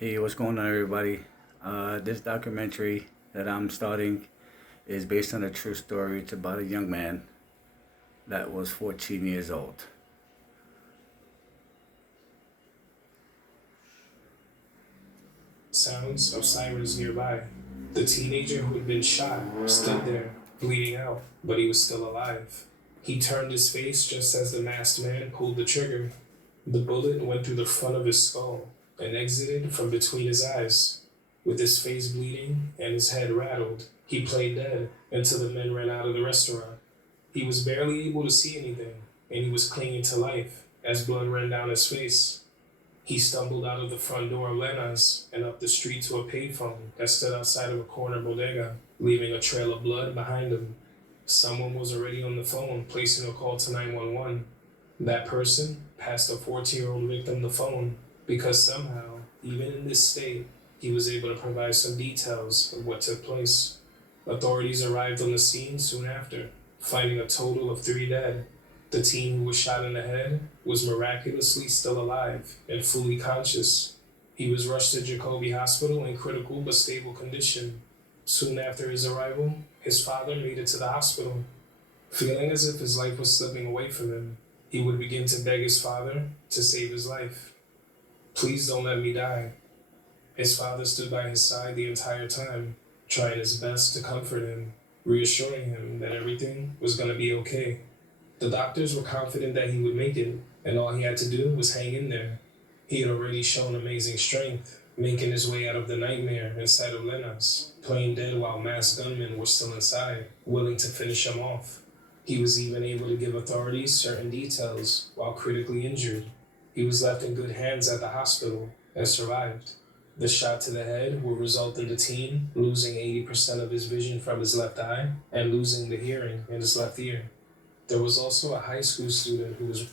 Hey, what's going on, everybody? This documentary that I'm starting is based on a true story. It's about a young man that was 14 years old. Sounds of sirens nearby. The teenager who had been shot stood there, bleeding out, but he was still alive. He turned his face just as the masked man pulled the trigger. The bullet went through the front of his skull and exited from between his eyes. With his face bleeding and his head rattled, he played dead until the men ran out of the restaurant. He was barely able to see anything, and he was clinging to life as blood ran down his face. He stumbled out of the front door of Lena's and up the street to a payphone that stood outside of a corner bodega, leaving a trail of blood behind him. Someone was already on the phone, placing a call to 911. That person passed a 14-year-old victim the phone because somehow, even in this state, he was able to provide some details of what took place. Authorities arrived on the scene soon after, finding a total of 3 dead. The teen who was shot in the head was miraculously still alive and fully conscious. He was rushed to Jacoby Hospital in critical but stable condition. Soon after his arrival, his father made it to the hospital. Feeling as if his life was slipping away from him, he would begin to beg his father to save his life. Please don't let me die. His father stood by his side the entire time, trying his best to comfort him, reassuring him that everything was going to be okay. The doctors were confident that he would make it, and all he had to do was hang in there. He had already shown amazing strength, making his way out of the nightmare inside of Lena's, playing dead while masked gunmen were still inside, willing to finish him off. He was even able to give authorities certain details while critically injured. He was left in good hands at the hospital and survived. The shot to the head will result in the teen losing 80% of his vision from his left eye and losing the hearing in his left ear. There was also a high school student who was